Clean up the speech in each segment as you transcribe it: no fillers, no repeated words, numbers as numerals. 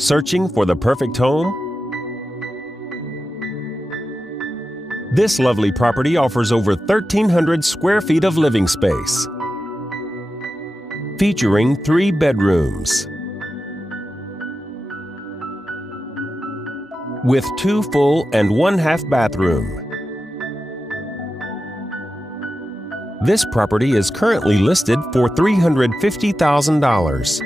Searching for the perfect home? This lovely property offers over 1,300 square feet of living space, featuring 3 bedrooms with 2 full and 1/2 bathroom. This property is currently listed for $350,000.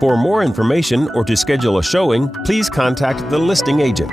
For more information or to schedule a showing, please contact the listing agent.